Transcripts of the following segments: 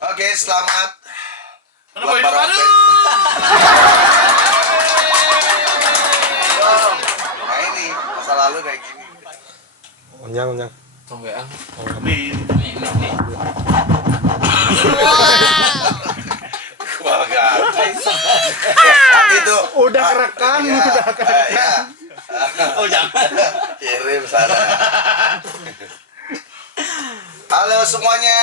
Oke, selamat. Kenapa hidup aduh? Nah ini, masa lalu kayak gini. Unjang. Tonggean. Nih. Keluarga. Itu Udah kerekam, udah kerekam. Oh jangan. Kirim sana. Halo semuanya.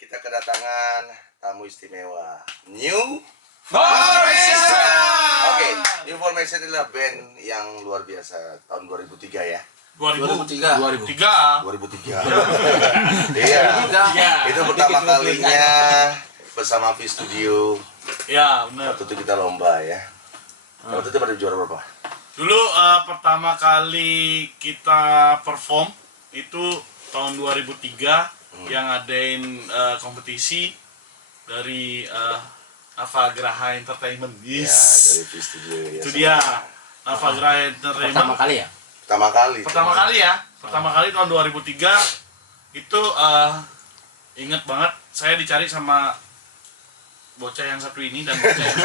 Kita kedatangan tamu istimewa. New Formation. Oke, New Formation adalah band yang luar biasa tahun 2003 ya. 2003. 2003. Iya. Itu pertama kalinya bersama V Studio. Ya benar. Waktu itu kita lomba ya. Waktu itu pada juara berapa? Dulu pertama kali kita perform itu tahun 2003 yang ngadain kompetisi dari Ava Graha Entertainment. Ya, Yes. dari V Studio ya. Itu dia Ava Graha Entertainment. Pertama kali ya? Pertama kali ya. Pertama kali tahun 2003 itu inget banget saya dicari sama bocah yang satu ini dan bocah yang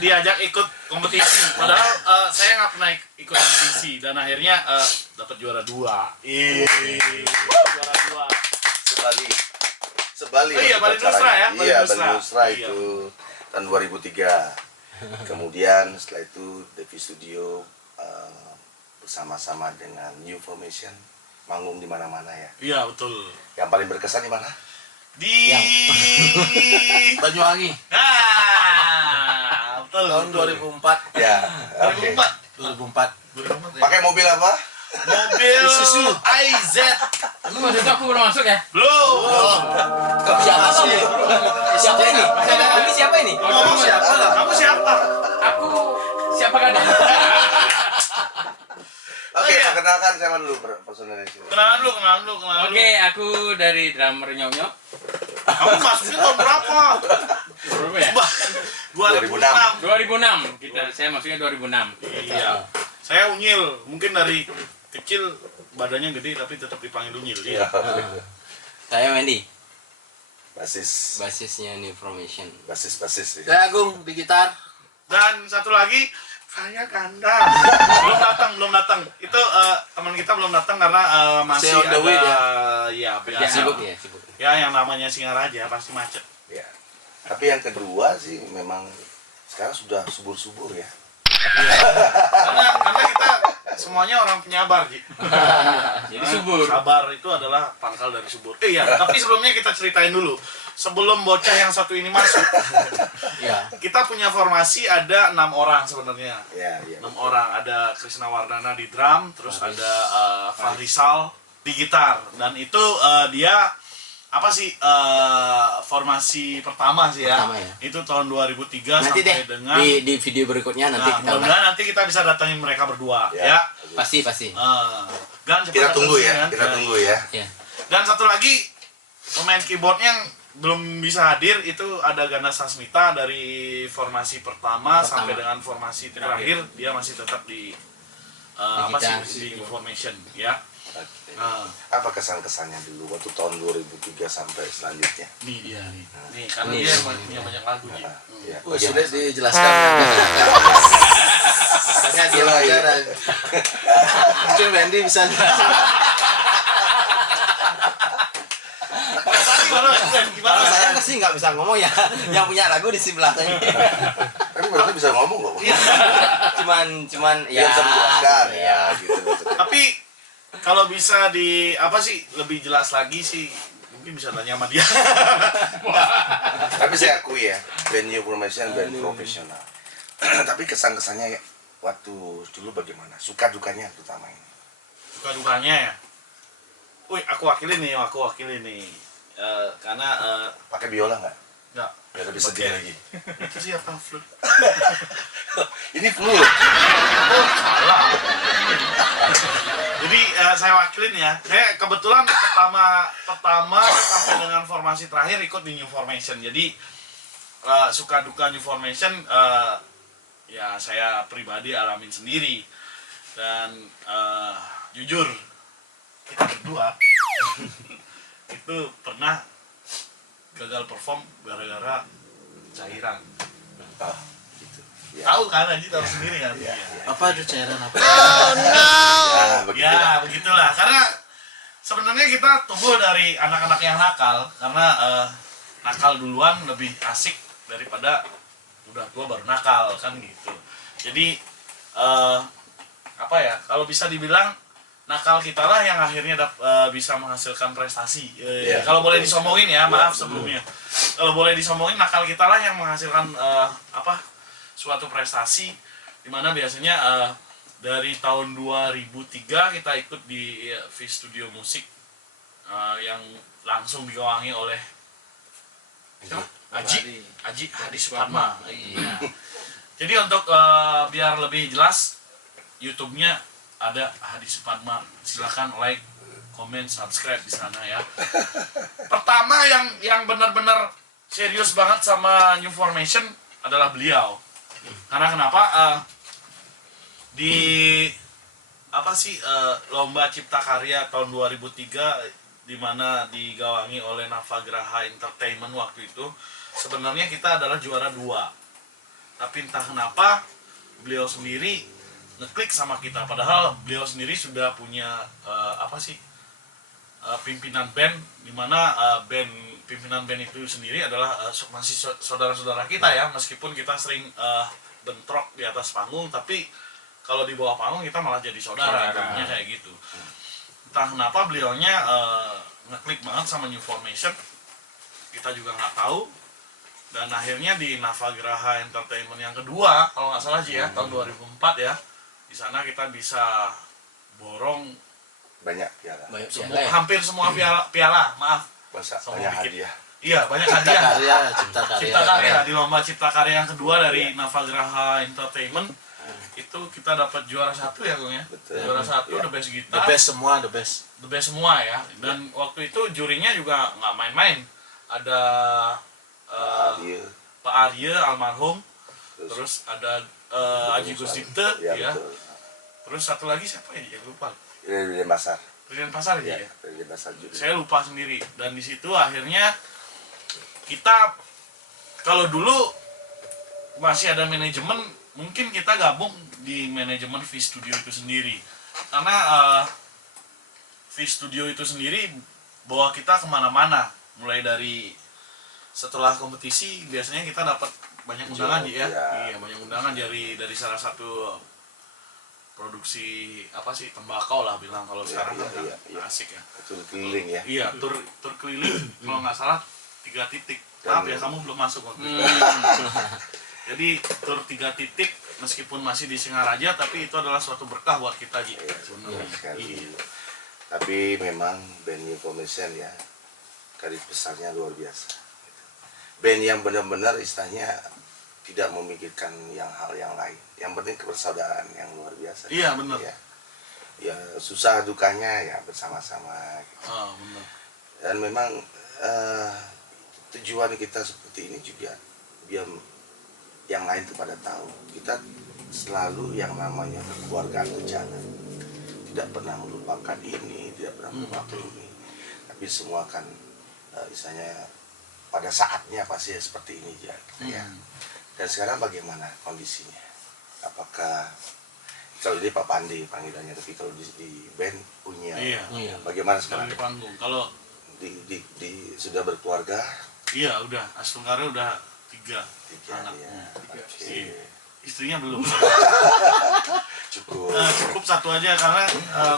diajak ikut kompetisi. Padahal saya nggak pernah ikut kompetisi dan akhirnya dapat juara 2. Juara 2. Sebali. Oh iya, Bali Nusra ya? Iya, Bali Nusra Iya. itu tahun 2003. Kemudian setelah itu Devi Studio bersama-sama dengan New Formation manggung di mana-mana ya. Iya betul. Yang paling berkesan di mana? Di Banyuwangi. Betul. Tahun 2004. Ya. Oke. 2004. Pakai mobil apa? Mobil Isuzu. IZ. Tapi waktu itu aku belum masuk ya? Belum. Siapa sih? Siapa ini? Ini siapa ini? Kamu siapa? Kamu siapa? Aku siapa kan? Oke, perkenalkan siapa dulu personelnya sini. Kenalan dulu. Oke, aku dari drummer Nyonyo. Kamu masuknya tahun berapa? Berapa ya? 2006. 2006. Saya masuknya 2006. Iya. Saya Unyil. Mungkin dari kecil badannya gede tapi tetap dipanggil Unyil. Iya. Saya Wendy, Basisnya New Formation. basis. Ya. Saya Agung di gitar. Dan satu lagi saya Kanda. belum datang. Itu teman kita belum datang karena masih on the way, ada ya? biasa. Sibuk. Ya yang namanya Singaraja pasti macet. Ya. Tapi yang kedua sih memang sekarang sudah subur-subur ya. Karena kita semuanya orang penyabar, Ji. Jadi subur. Sabar itu adalah pangkal dari subur. Iya, tapi sebelumnya kita ceritain dulu. Sebelum bocah yang satu ini masuk, Iya. kita punya formasi ada 6 orang sebenarnya. Iya. 6 orang, ada Krisna Wardana di drum, terus ada Fahrisal di gitar, dan itu dia apa sih formasi pertama sih ya. Pertama ya. Itu tahun 2003 Nanti sampai deh dengan di video berikutnya nanti kita mudah-mudahan nanti kita bisa datangin mereka berdua ya. pasti. Dan Kita tunggu ya. Ya. Dan satu lagi pemain keyboardnya yang belum bisa hadir itu ada Ganda Sasmita dari formasi pertama sampai dengan formasi terakhir dia masih tetap di apa sih di information ya. Apa kesan-kesannya dulu waktu tahun 2003 sampai selanjutnya? Nih dia nih karena dia punya banyak lagu ya. Ya, Sudah dijelaskan. Saya dia aja. Mungkin Wendy bisa. Gimana? Saya sih nggak bisa ngomong ya. Yang punya lagu di sebelah saya. Tapi mereka bisa ngomong kok. Cuman ya. Bisa menjelaskan ya Ya. gitu. Tapi kalau bisa di apa sih lebih jelas lagi sih mungkin bisa tanya sama dia. Tapi saya akui ya, band New Formation band profesional. Tapi kesan-kesannya ya, waktu dulu bagaimana? Suka dukanya terutama ini. Suka dukanya ya. Wih, aku wakili nih. Karena Pakai biola nggak? nggak Biar lebih sedih pakai. lagi. Itu siapa flute? Ini flu. Salah. Jadi saya wakilin ya. Saya kebetulan pertama sampai dengan formasi terakhir ikut di New Formation. Jadi suka duka New Formation ya saya pribadi alamin sendiri. Dan jujur kita kedua itu pernah gagal perform gara-gara cairan. Oh, gitu. Ya. Tahu kan Haji, tahu sendiri kan? Iya, Apa itu cairan apa? Ya, begitu. Ya begitulah, karena sebenarnya kita tumbuh dari anak-anak yang nakal, karena nakal duluan lebih asik daripada udah tua baru nakal kan gitu. Jadi apa ya, kalau bisa dibilang nakal kita lah yang akhirnya bisa menghasilkan prestasi. Iya, Kalau boleh betul. disombongin ya, maaf sebelumnya. Kalau boleh disombongin, nakal kita lah yang menghasilkan suatu prestasi, dimana biasanya dari tahun 2003 kita ikut di V Studio Musik yang langsung digawangi oleh Aji Hadi Suparma. Iya. Jadi untuk biar lebih jelas, YouTube-nya ada Hadi Suparma. Silakan like, comment, subscribe di sana ya. Pertama yang benar-benar serius banget sama New Formation adalah beliau. Karena kenapa? Di lomba cipta karya tahun 2003 di mana digawangi oleh Navagraha Entertainment waktu itu, sebenarnya kita adalah juara 2. Tapi entah kenapa beliau sendiri ngeklik sama kita, padahal beliau sendiri sudah punya pimpinan band, di mana pimpinan band itu sendiri adalah masih saudara-saudara kita ya, meskipun kita sering bentrok di atas panggung, tapi kalau di bawah panggung kita malah jadi saudara, jadinya kayak gitu. Entah kenapa beliaunya ngeklik banget sama New Formation, kita juga nggak tahu, dan akhirnya di Navagraha Entertainment yang kedua kalau nggak salah sih ya, tahun 2004 ya, di sana kita bisa borong Banyak piala. hampir semua piala, maaf. Masa Sama banyak dikit. hadiah. Iya, banyak hadiah. Cipta Cipta karya di lomba cipta karya yang kedua dari Navagraha Entertainment. Itu kita dapat juara 1 ya, Bung ya. Betul. Juara 1, Ya. the best The gitar. best semua, the best. The best semua ya. Dan waktu itu jurinya juga nggak main-main. Ada Hadiah. Pak Arya almarhum, terus ada Aji Gusdikte Ya, ya. betul. Terus satu lagi siapa ya? Lupa. Ini Pasar. Presiden Pasar Ya, ya. Presiden Pasar juga. Saya lupa sendiri, dan di situ akhirnya kita, kalau dulu masih ada manajemen, mungkin kita gabung di manajemen V Studio itu sendiri, karena V Studio itu sendiri bawa kita kemana-mana, mulai dari setelah kompetisi biasanya kita dapat banyak undangan ya. Iya, banyak undangan dari salah satu produksi tembakau lah bilang, kalau sekarang kan iya. asik ya. Betul, keliling ya. Iya, tur keliling kalau nggak salah 3 titik. Maaf ya, kamu belum masuk waktu itu. Jadi tur 3 titik, meskipun masih di Singaraja, tapi itu adalah suatu berkah buat kita, Ji. Benar sekali. Iya. Tapi memang band New Formation ya, garis besarnya luar biasa. Band yang benar-benar istilahnya tidak memikirkan hal yang lain. Yang penting kebersaudaraan yang luar biasa. Iya, benar. Ya susah dukanya ya bersama-sama. Gitu. Oh, benar. Dan memang tujuan kita seperti ini juga biar yang lain itu pada tahu kita selalu yang namanya kekeluargaan terjaga, tidak pernah melupakan ini, tidak pernah melupakan ini, tapi semua kan misalnya pada saatnya pasti seperti ini ya. Dan sekarang bagaimana kondisinya? Apakah kalau ini Pak Pandi panggilannya, tapi kalau di band punya bagaimana sekarang? Di panggung. Kalau sudah berkeluarga? iya, udah Astungkara udah 3 anak. Ya. Iya. Istrinya belum. Cukup. Cukup 1 aja, karena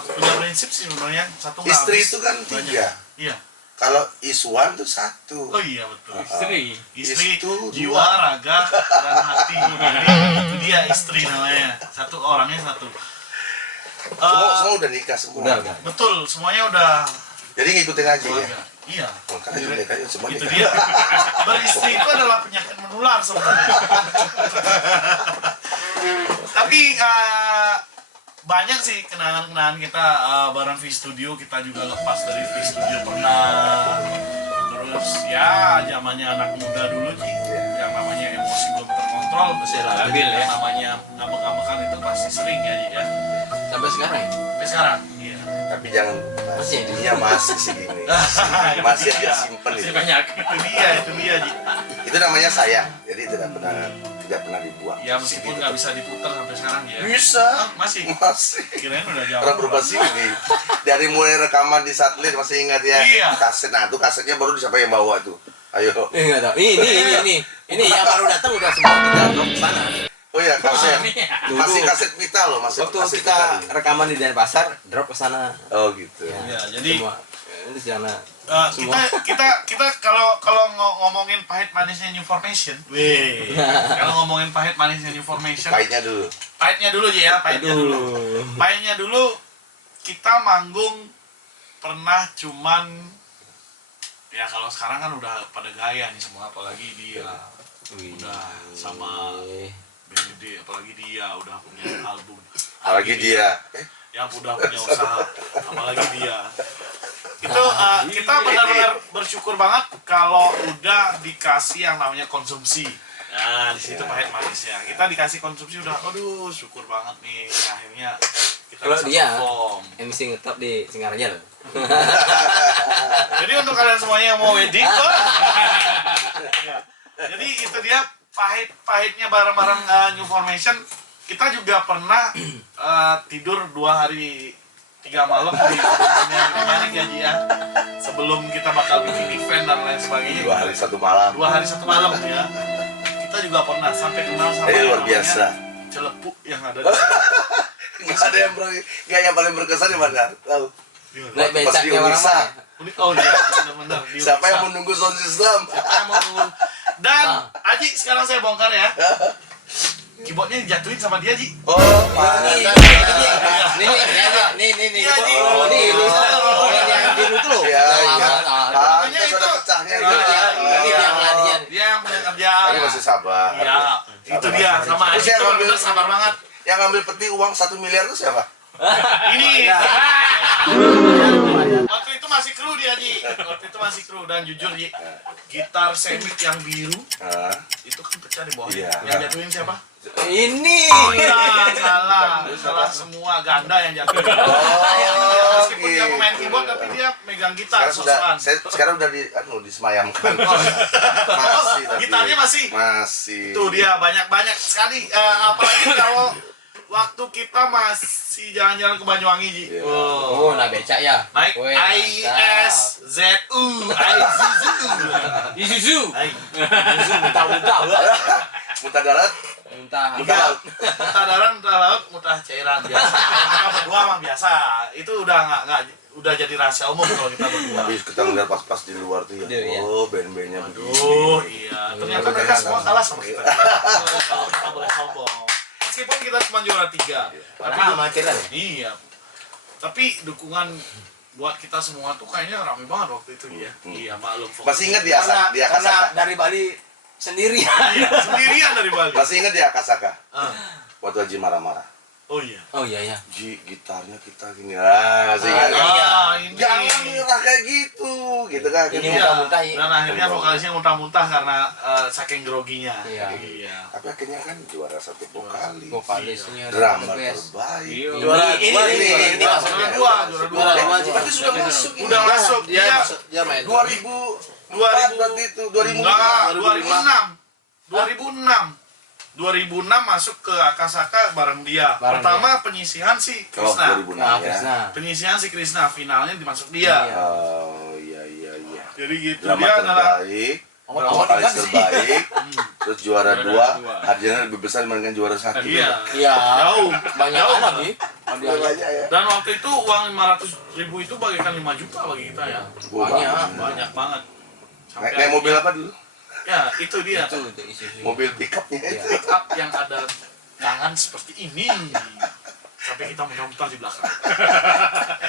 punya prinsip sih sebenarnya, 1 nggak Istri habis. itu kan 3. Banyak. Iya. Kalau Iswan tuh 1. Oh iya, betul. Istri. Istri, Itu jiwa, 2. raga, dan hati. Jadi itu dia istri namanya. 1 orangnya 1. Semua udah nikah semua. Udah. Betul, semuanya udah Jadi ngikutin aja ya. keluarga. Iya. Makanya itu nikah semua Itu nikah. dia. Beristri itu adalah penyakit menular sebenarnya. Tapi banyak sih kenangan-kenangan kita bareng V Studio. Kita juga lepas dari V Studio pernah. Terus ya zamannya anak muda dulu sih, yang namanya emosi belum terkontrol, Masih labil ya. yang namanya ngambek-ngambekan itu pasti sering ya, Ji, ya. Sampai sekarang ya? Sampai sekarang. Iya. Tapi jangan Masih ada. iya masih segini. Masih aja simpen Masih itu. banyak. Itu dia Ji. Itu namanya sayang. Jadi tidak pernah dibuang. Ya meskipun nggak bisa diputar sampai sekarang ya. Bisa. Masih. Masih. Kirain udah jauh. Orang berubah sih dari mulai rekaman di satelit masih ingat ya. Iya. Kaset, nah itu kasetnya baru siapa yang bawa tuh. Ayo. Enggak tahu. Ini yang baru datang udah semua kita drop ke sana. Oh ya kaset. Dulu. Masih kaset pita loh, masih Waktu kaset kita pita. rekaman di Denpasar, drop ke sana. Oh gitu. Ya, jadi Semua. Ini di sana. kita kalau ngomongin pahit manisnya New Formation, kalau ngomongin pahit manisnya New Formation, Pahitnya dulu. pahitnya dulu ya, pahitnya dulu kita manggung pernah cuman ya kalau sekarang kan udah pada gaya nih semua, apalagi dia udah sama BND, apalagi dia udah punya album, Apalagi dia. yang udah punya usaha, apalagi dia. Itu kita benar-benar bersyukur banget kalau udah dikasih yang namanya konsumsi. Nah, di situ pahit manisnya. Kita dikasih konsumsi udah, aduh, syukur banget nih. Akhirnya kita Kalau bisa dia perform. MC ngetop di Singaraja loh. Jadi untuk kalian semuanya yang mau wedding, jadi itu dia pahit-pahitnya bareng-bareng New Formation. Kita juga pernah tidur 2 hari 3 malam di Menarik ya Ji ya. Sebelum kita bakal bikin event dan lain sebagainya. 2 hari 1 malam. 2 hari 1 malam ya. Kita juga pernah sampai kenal sama Luar namanya biasa. Celepuk yang ada di sana. Nggak ada yang paling berkesan di mana? Tahu? Naik Pas di becaknya orang Unisa. mana? Oh iya, benar-benar. di Siapa yang Unisa. menunggu sound system? Siapa yang mau nunggu? Dan Aji sekarang saya bongkar ya. Keyboardnya dijatuhin sama dia Ji. Oh, Nih, mana? nih. Iya, Ji. Oh, nih, yang biru tuh loh. Iya, iya. Makanya Pantes itu. ada pecahnya. Iya, gitu. Ini Oh. yang latihan. Dia yang punya kerjaan. Tapi masih sabar. Iya, itu dia sama Terus Aji yang tuh ngambil- bener sabar banget. Yang ngambil peti uang 1 miliar itu siapa? Ini. Waktu itu masih kru dia Ji. Waktu itu masih kru dan jujur Ji, gitar semik yang biru Hah? itu kan pecah di bawah. Iya. Yang jatuhin siapa? Ini. Salah semua ganda yang jatuhin. Oh, Meskipun dia pemain keyboard tapi dia megang gitar Sekarang udah disemayamkan. Masih tapi. Gitarnya masih. Masih. Tuh dia banyak sekali, apalagi kalau waktu kita masih jalan-jalan ke Banyuwangi Ji. Iya. Oh, nah becak ya. Naik Weh, ISZU, Isuzu. Isuzu. Muntah-muntah. Muntah darat, Muntah. muntah laut. Muntah darat, muntah laut, muntah cairan biasa. Kita berdua mah biasa. Itu udah nggak udah jadi rahasia umum kalau kita berdua. Tapi kita ngeliat pas-pas di luar tuh ya. Iya. Oh, band-bandnya begini. Aduh, iya. Ternyata mereka semua kalah sama kita. Kalau kita boleh sombong. Meskipun kita cuma juara 3. Karena amatiran ya. Iya. Tapi dukungan buat kita semua tuh kayaknya rame banget waktu itu ya. Iya, maklum. Masih ingat di Karena Akasaka? dari Bali sendirian. Iya, sendirian dari Bali. Masih ingat di Akasaka? Ah. Waktu Haji marah-marah. Oh iya. Oh iya ya. Ji, gitarnya kita gini. Masih ingat. Ini. Jangan nyerah kayak gitu kan. Ini Iya. muntah-muntah. Dan akhirnya vokalisnya muntah-muntah karena saking groginya. Iya. Iya. Tapi akhirnya kan juara 1 vokalis. Vokalisnya Drummer the best. terbaik. Iya. Juara Ini dua ini nih. ini maksudnya. Juara dua. Berarti sudah masuk. Udah masuk. Dia Dia dia main 2004 berarti itu 2005. enggak, 2006 masuk ke Akasaka bareng dia. Bareng Pertama penyisihan si Oh, Krisna. 2006 Nah, ya. Krisna. Penyisihan si Krisna, finalnya dimasuk dia. Iya. Oh iya. Jadi gitu Drama dia adalah terbaik, Awal-awal vokalis kan sih. terbaik, terus juara Juara 2, dua. hadiahnya lebih besar dibandingkan juara 1. iya. Iya. Jauh. Banyak Jauh. lagi. Iya, banyak ya. Dan waktu itu uang 500.000 itu bagikan 5 juta bagi kita ya. Banyak. Banyak banget. Naik mobil apa dulu? Ya, itu dia. Itu Isuzu. Mobil pickupnya Iya. itu. Pick up yang ada tangan seperti ini. Sampai kita muntah-muntah di belakang.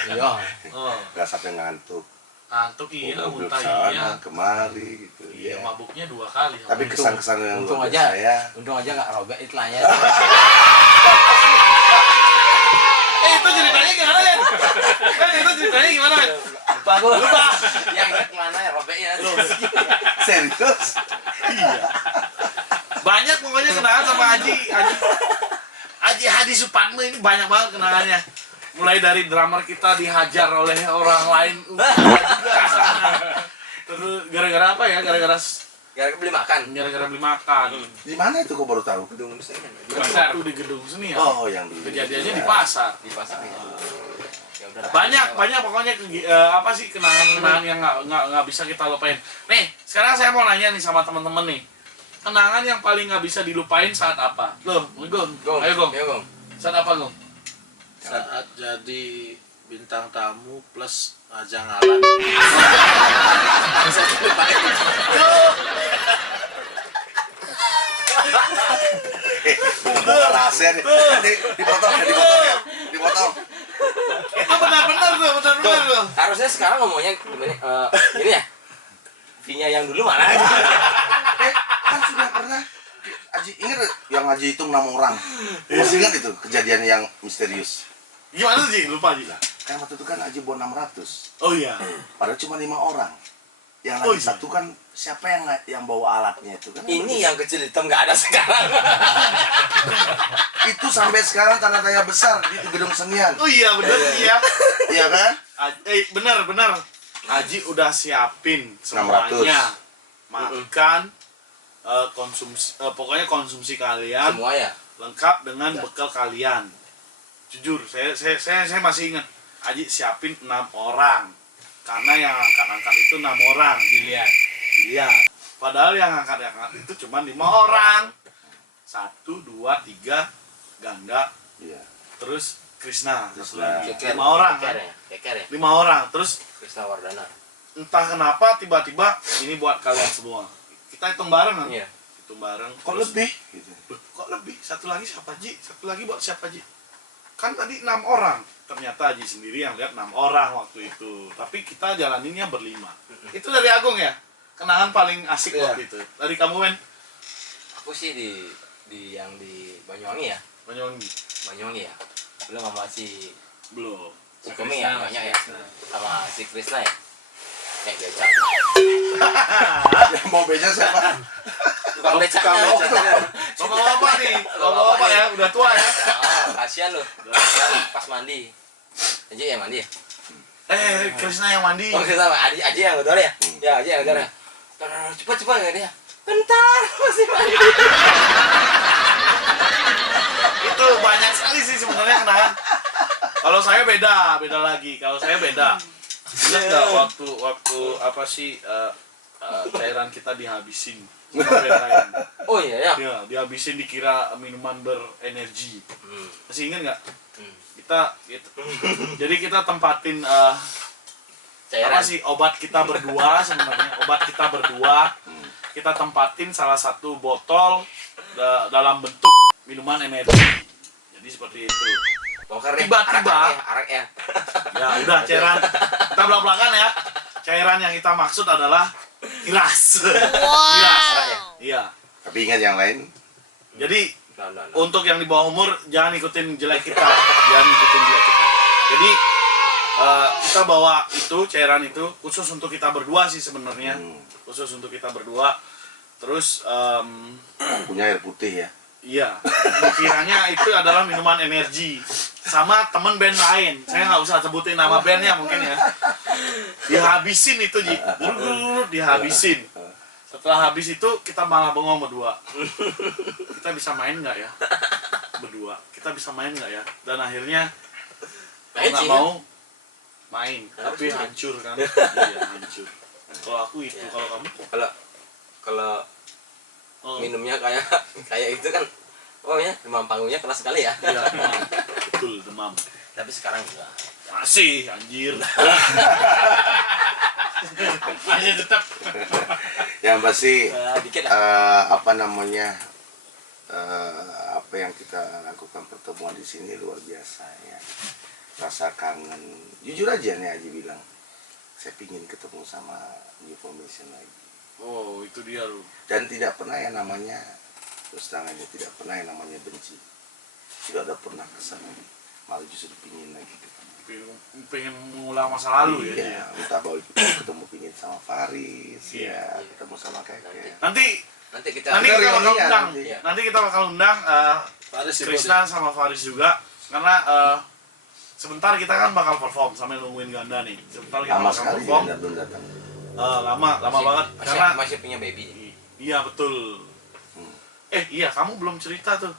Iya. Oh, Gak sampai ngantuk. ngantuk iya, Mobil muntah sana, iya. kemari gitu. Iya, ya. mabuknya 2 kali. Tapi kesan-kesan yang Untung luar aja. biasa ya. Untung aja nggak robek iklannya. Itu ceritanya gimana ya? Itu ceritanya gimana ya? Lupa gue. Lupa. Yang ingat mana ya robeknya. Serius? Banyak pokoknya kenangan sama Haji Hadi Supadme ini banyak banget kenangannya. mulai dari drummer kita dihajar oleh orang lain juga di sana. Terus gara-gara apa ya? Gara-gara beli makan. beli makan. Di mana itu kok baru tahu? Gedung seni. Di pasar tuh, di gedung seni ya. Oh, yang di Kejadiannya di pasar. Di pasar itu. Ya udah. Banyak pokoknya apa sih kenangan-kenangan yang nggak bisa kita lupain. Nih, sekarang saya mau nanya nih sama teman-teman nih. Kenangan yang paling nggak bisa dilupain saat apa? Loh, Gong. Ayo Gong. Saat apa Gong? Saat jadi bintang tamu plus jangalan. rahasia nih. Dipotong ya. Dipotong. Itu benar-benar tuh. Harusnya sekarang ngomongnya gimana? Ini ya. V-nya yang dulu mana? Kan sudah pernah Aji ingat yang Aji itu 6 orang. Masih ingat itu kejadian yang misterius. Gimana sih? Lupa Ji. Kan waktu itu kan Aji bawa 600. Oh iya. Padahal cuma 5 orang. Yang Oh, lagi iya. satu kan siapa yang bawa alatnya itu kan? Ini yang kecil hitam nggak ada sekarang. Itu sampai sekarang tanda tanya besar di gedung senian. Oh iya benar iya. Iya kan? Benar. Aji udah siapin semuanya. Makan, pokoknya konsumsi kalian Semua ya. lengkap dengan bekal kalian. Jujur, saya masih ingat. Aji siapin 6 orang. Karena yang angkat-angkat itu 6 orang. Dilihat. Padahal yang angkat-angkat itu cuma 5 orang. 1, 2, 3 ganda. Iya. Terus Krisna. Krisna. 5 orang kan? Keker ya. 5 orang. Terus Krisna Wardana. entah kenapa tiba-tiba ini buat kalian semua. Kita hitung bareng kan? Iya. Hitung bareng. Kok Terus, lebih? Gitu. "Loh, kok lebih? Satu lagi siapa Ji? Satu lagi buat siapa Ji?" Kan tadi 6 orang. Ternyata Ji sendiri yang lihat 6 orang waktu itu. Tapi kita jalaninnya berlima. Itu dari Agung ya? Kenangan paling asik waktu itu. Dari kamu Men? Aku sih di yang di Banyuwangi ya. Banyuwangi. Ya. Belum sama si Belum. Ukemi ya, banyak ya. Sama si Krisna ya. Naik becak. Yang mau beja siapa? Tukang becaknya. Bapak-bapak nih. Bapak-bapak ya, udah tua ya. Kasihan lu. Kasihan pas mandi. Aja ya mandi ya. Krisna yang mandi. Oh, kita sama Aji yang ngedor ya? Ya, Aji yang ngedor ya. Cepat ya dia. Bentar, masih mandi. Itu banyak sekali sih sebenarnya kenangan. Kalau saya beda lagi. Kalau saya beda. Ingat nggak waktu apa sih cairan kita dihabisin sama band lain? Oh iya ya. Ya, dihabisin dikira minuman berenergi. Masih ingat nggak? Jadi kita tempatin apa Cairan. sih obat kita berdua sebenarnya obat kita berdua kita tempatin salah satu botol dalam bentuk minuman energi. Jadi seperti itu. Bongkar deh. Tiba-tiba. Arak ya. Ya udah cairan kita belak-belakan ya. Cairan yang kita maksud adalah gilas. Gilas. Iya. Tapi ingat yang lain. Jadi No. untuk yang di bawah umur jangan ikutin jelek kita. Jadi kita bawa itu cairan itu khusus untuk kita berdua sih sebenarnya. Khusus untuk kita berdua. Terus Punya air putih ya. iya, dikiranya itu adalah minuman energi sama temen band lain. Saya nggak usah sebutin nama bandnya mungkin ya. Dihabisin itu Ji, dihabisin. Setelah habis itu kita malah bengong berdua. Kita bisa main nggak ya? Berdua, kita bisa main nggak ya? Dan akhirnya Main nggak sih, mau main, tapi hancur kan? Iya hancur. Kalau aku itu, kalau kamu? Kalau Oh, minumnya kayak itu kan ya demam panggungnya keras sekali ya. iya, demam. Betul demam. Tapi sekarang enggak. Masih anjir. Masih tetap. Yang pasti Dikit lah. apa namanya apa yang kita lakukan pertemuan di sini luar biasa ya. Rasa kangen. Jujur aja nih Aji bilang, saya pingin ketemu sama New Formation lagi. Oh, itu dia lu. Dan tidak pernah yang namanya terus tangannya tidak pernah yang namanya benci. Tidak ada pernah kesana. Malah justru pingin lagi ketemu. Pengen mengulang masa lalu ya. Iya, entah bahwa ketemu pingin sama Faris, ya, ketemu sama Keke. Nanti Kita kita bakal reunian undang. nanti. Nanti kita bakal undang Faris Krisna sama Faris juga karena sebentar kita kan bakal perform sambil nungguin Ganda nih. Sebentar kita Lama bakal sekali perform. Ganda belum datang. Lama banget karena masih punya baby. iya betul. Iya kamu belum cerita tuh.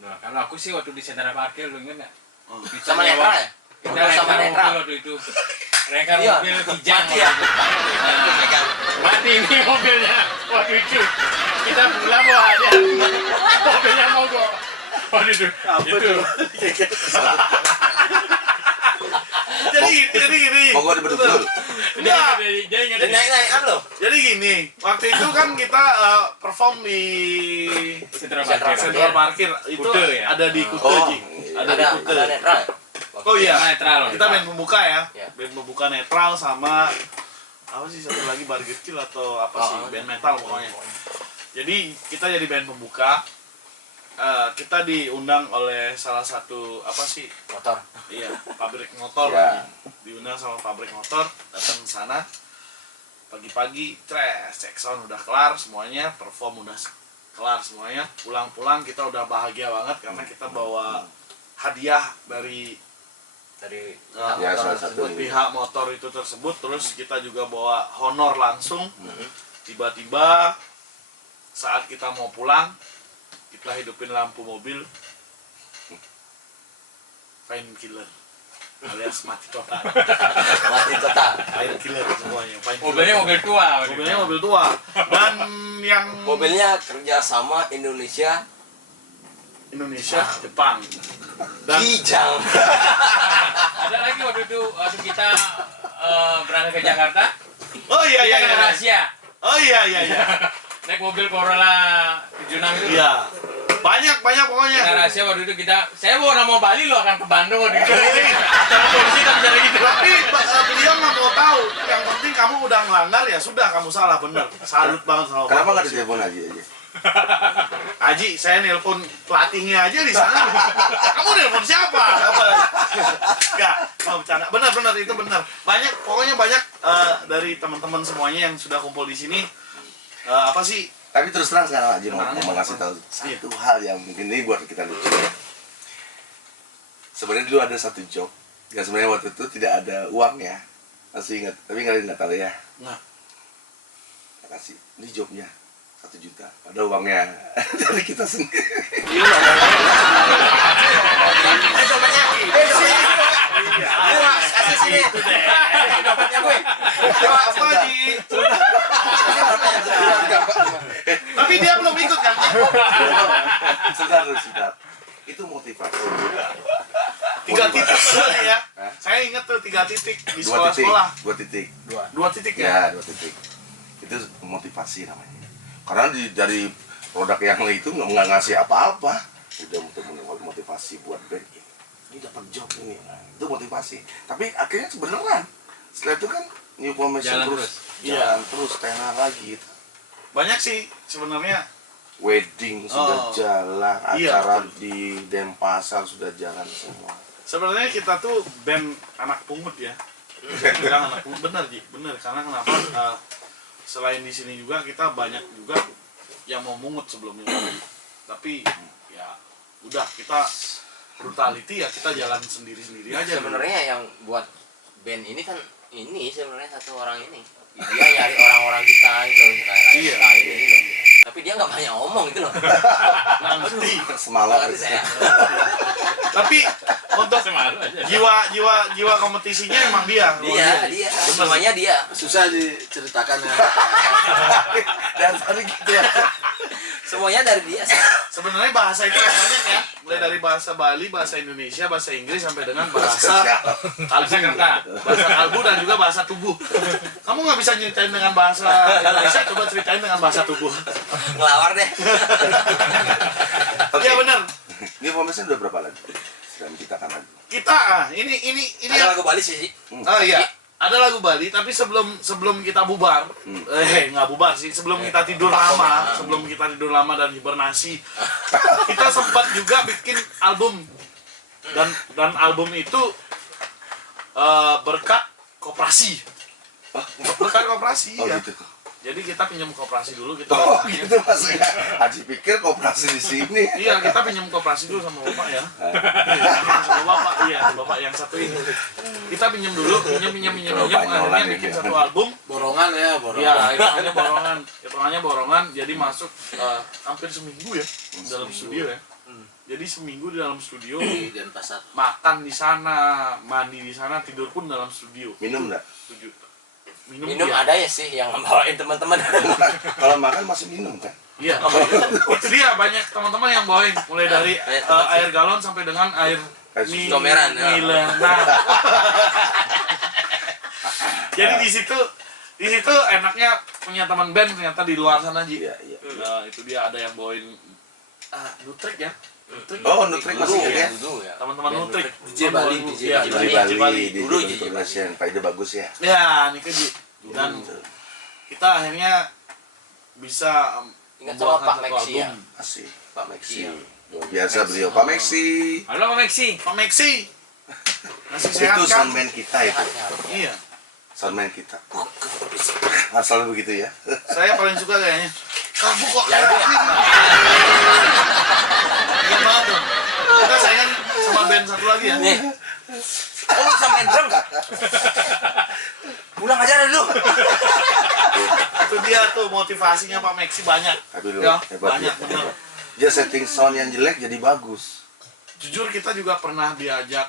Nah, kalau aku sih waktu di sentra parkir lu inget nggak? Bisa Sama nyewa- netral ya? Kita Motor sama rengkar netral. mobil waktu itu. Rengkar Iya. mobil kijang. Mati ya? Mati ini mobilnya waktu itu. Kita pulang bawa dia. Mobilnya mogok. Waktu itu. Itu. Jadi gini. Mogok di betul. Enggak. Dia ingat Dan naik-naikan loh. Jadi gini, waktu itu kan kita perform di sentra Sentra parkir. sentra parkir itu Kute ya? ada di Kute, Oh, Ji. iya. Ada di Kute. Ada netral ya? Oh iya, Netral. kita band pembuka ya. Iya. Band pembuka netral sama apa sih satu lagi Barget Kill atau apa sih band metal pokoknya. Jadi kita jadi band pembuka. Kita diundang oleh salah satu apa sih? Motor. Iya, pabrik motor. Ya. Diundang sama pabrik motor, datang ke sana. Pagi-pagi, cek sound udah kelar semuanya, perform udah kelar semuanya. Pulang-pulang kita udah bahagia banget karena kita bawa hadiah dari Ya, salah satu ini. pihak motor itu tersebut. Terus kita juga bawa honor langsung. Tiba-tiba saat kita mau pulang, kita hidupin lampu mobil, fine killer alias mati total. Mati total. Fine killer semuanya. Fine killer. Mobilnya mobil tua. waktu itu. Mobilnya mobil tua. Dan yang Mobilnya kerja sama Indonesia Indonesia, Jepang. Dan Kijang. Ada lagi waktu itu waktu kita berangkat ke Jakarta. oh iya iya Kita ke iya. rahasia. Oh iya iya iya. Naik mobil Corolla 76 itu. Iya. Banyak pokoknya. Kita rahasia waktu itu saya bawa nama Bali lo akan ke Bandung waktu itu. Sama polisi tak bicara gitu. Tapi beliau nggak mau tahu. Yang penting kamu udah ngelanggar ya sudah kamu salah bener. Salut banget sama Kenapa Bapak. nggak ditelepon aja? Haji, saya nelpon pelatihnya aja di sana. Kamu nelpon siapa? Enggak, mau bercanda. Benar itu benar. Pokoknya banyak dari teman-teman semuanya yang sudah kumpul di sini. Apa sih? Tapi terus terang sekarang aja mau Kenapa? ngasih tahu satu hal yang mungkin ini buat kita lucu. Sebenarnya dulu ada satu job yang sebenarnya waktu itu tidak ada uang ya. Masih ingat, tapi nggak tahu ya. Nah, Kita kasih ini jobnya 1 juta. Ada uangnya dari kita sendiri. Dompetnya. Kasih sini. Dompetnya gue. apa Haji? Tapi dia belum ikut kan? Sebentar. Itu motivasi. 3 titik sebenarnya ya. Saya ingat tuh 3 titik di 2 titik. sekolah. 2 titik. 2 titik ya. Ya, 2 titik. Itu motivasi namanya. Karena dari produk yang itu nggak ngasih apa-apa. Udah untuk motivasi buat band ini. Ini dapat job ini. Nah, itu motivasi. Tapi akhirnya beneran. Setelah itu kan new formation Jalan terus. terus. Jalan terus, tenar lagi. Gitu. Banyak sih sebenarnya. Wedding sudah jalan, Iya, acara betul. di Denpasar sudah jalan semua. Sebenarnya kita tuh band anak pungut ya. Bilang anak pungut bener Ji, bener karena kenapa? Selain di sini juga kita banyak juga yang mau mungut sebelumnya. Tapi ya udah kita brutality ya kita jalan sendiri-sendiri aja. Sebenarnya yang buat band ini kan ini sebenarnya satu orang ini. Dia nyari orang-orang kita gitu loh, kayak Iya. ini loh. Tapi dia nggak banyak ngomong gitu loh. Ngerti. Semalam Ngerti saya. Tapi untuk Semalu aja. jiwa kompetisinya emang dia. Dia. Semuanya dia. Susah diceritakan ya. dan tadi gitu ya. Semuanya dari dia. Sebenarnya bahasa itu banyak ya. Mulai dari bahasa Bali, bahasa Indonesia, bahasa Inggris sampai dengan bahasa Bahasa kalbu. kerta. Bahasa kalbu dan juga bahasa tubuh. Kamu nggak bisa nyeritain dengan bahasa Indonesia, coba ceritain dengan bahasa tubuh. Ngelawar deh. Iya benar. New formation udah berapa lagi? Sedang kita kan lagi. Kita ini Ada lagu Bali sih. oh iya. Ada lagu Bali, tapi sebelum kita bubar, nggak bubar sih, sebelum kita tidur lama dan hibernasi, kita sempat juga bikin album dan album itu berkat koperasi, berkat koperasi Oh ya. gitu. Jadi kita pinjam koperasi dulu, kita Oh gitu maksudnya. Haji pikir koperasi di sini. iya, kita pinjam koperasi dulu sama bapak ya. Iya, sama bapak, iya, bapak yang satu ini. Kita pinjam dulu, pinjam, akhirnya bikin satu album. Borongan ya, borongan. Iya, hitungannya borongan, jadi masuk hampir seminggu ya dalam studio ya. Jadi seminggu di dalam studio, Di Denpasar. makan di sana, mandi di sana, tidur pun dalam studio. Minum enggak? Minum iya. ada ya sih yang bawain teman-teman. Kalau makan masih minum kan? Iya, itu dia banyak teman-teman yang bawain mulai dari air galon sampai dengan air Comeran, ya. Nah, jadi di situ enaknya punya teman band ternyata di luar sana Ji. Iya, iya. Nah, itu dia ada yang bawain Nutrik ya. Oh, Nutrik masih ya? Dulu ya. Teman-teman Nutrik. DJ Bali, Iya, Di Bali, di Dulu, International, Pak Ide bagus ya. Ya, ini Ji. Dan kita akhirnya bisa Ingat sama Pak satu Maxi ya? album. Masih. Pak Maxi. Iya. Luar biasa beliau. Pak Maxi. Halo Pak Maxi. Pak Maxi. Masih sehat Itu kan? soundman kita itu. Iya. Soundman kita. Asal begitu ya. Saya paling suka kayaknya. Kamu kok Ya, itu ya. Iya banget tuh. Kita saingan sama band satu lagi ya. Nih. Oh, bisa main drum nggak? Pulang aja dulu. Itu dia tuh motivasinya Pak Maxi banyak. Tapi lu Ya, hebat banyak ya. bener. Dia setting sound yang jelek jadi bagus. Jujur kita juga pernah diajak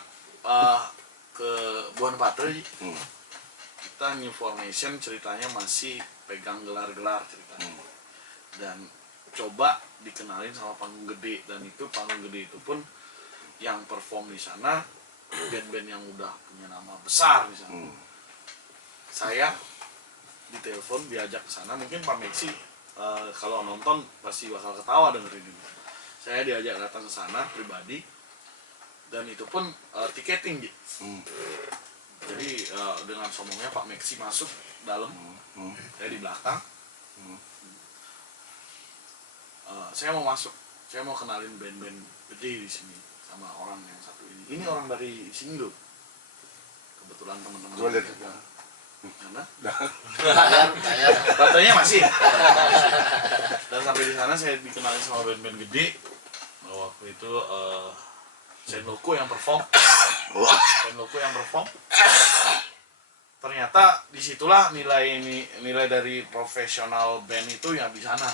ke Buan Patre. Hmm. Kita New Formation ceritanya masih pegang gelar-gelar ceritanya. Dan coba dikenalin sama panggung gede, dan itu panggung gede itu pun yang perform di sana band-band yang udah punya nama besar di sana. Saya ditelepon diajak ke sana, mungkin Pak Maxi kalau nonton pasti bakal ketawa dengerin ini. Saya diajak datang ke sana pribadi, dan itu pun tiketing gitu. Jadi dengan sombongnya Pak Maxi masuk dalam, saya di belakang. Saya mau masuk, saya mau kenalin band-band gede di sini sama orang yang satu ini. Ini orang dari sini loh. Kebetulan teman-teman. Gua lihat. Mana? Kayak Baterainya masih. Dan sampai di sana saya dikenalin sama band-band gede. Waktu itu Senloku yang perform. Ternyata disitulah nilai dari profesional band itu yang di sana.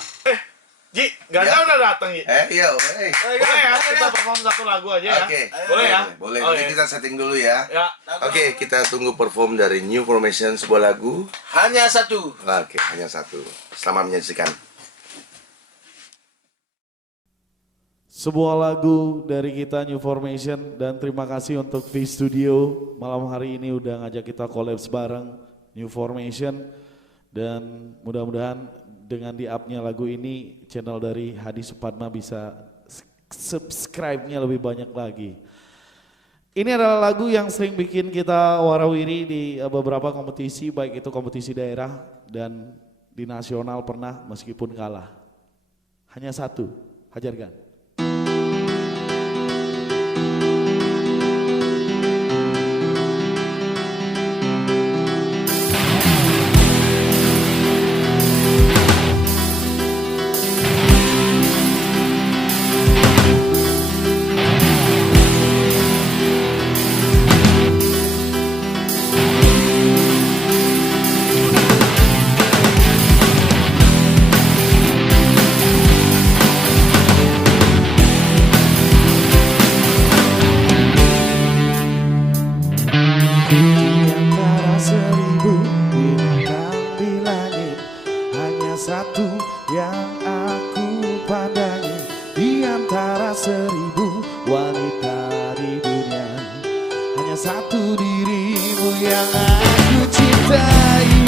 Ji, Ganda Ya. udah datang Ji. Iya, Boleh ya, kita perform satu lagu aja ya. Oke. Boleh ya? Boleh. Oh, Nanti iya. kita setting dulu ya. Ya. Oke, kita tunggu perform dari New Formation sebuah lagu. hanya satu. Oke, hanya satu. Selamat menyaksikan. Sebuah lagu dari kita New Formation, dan terima kasih untuk di studio malam hari ini udah ngajak kita collab bareng New Formation, dan mudah-mudahan dengan di-up-nya lagu ini channel dari Hadi Supadma bisa subscribe-nya lebih banyak lagi. Ini adalah lagu yang sering bikin kita warawiri di beberapa kompetisi, baik itu kompetisi daerah dan di nasional pernah meskipun kalah. Hanya satu, hajarkan. Satu yang aku pandangi di antara 1000 wanita di dunia, hanya satu dirimu yang aku cintai.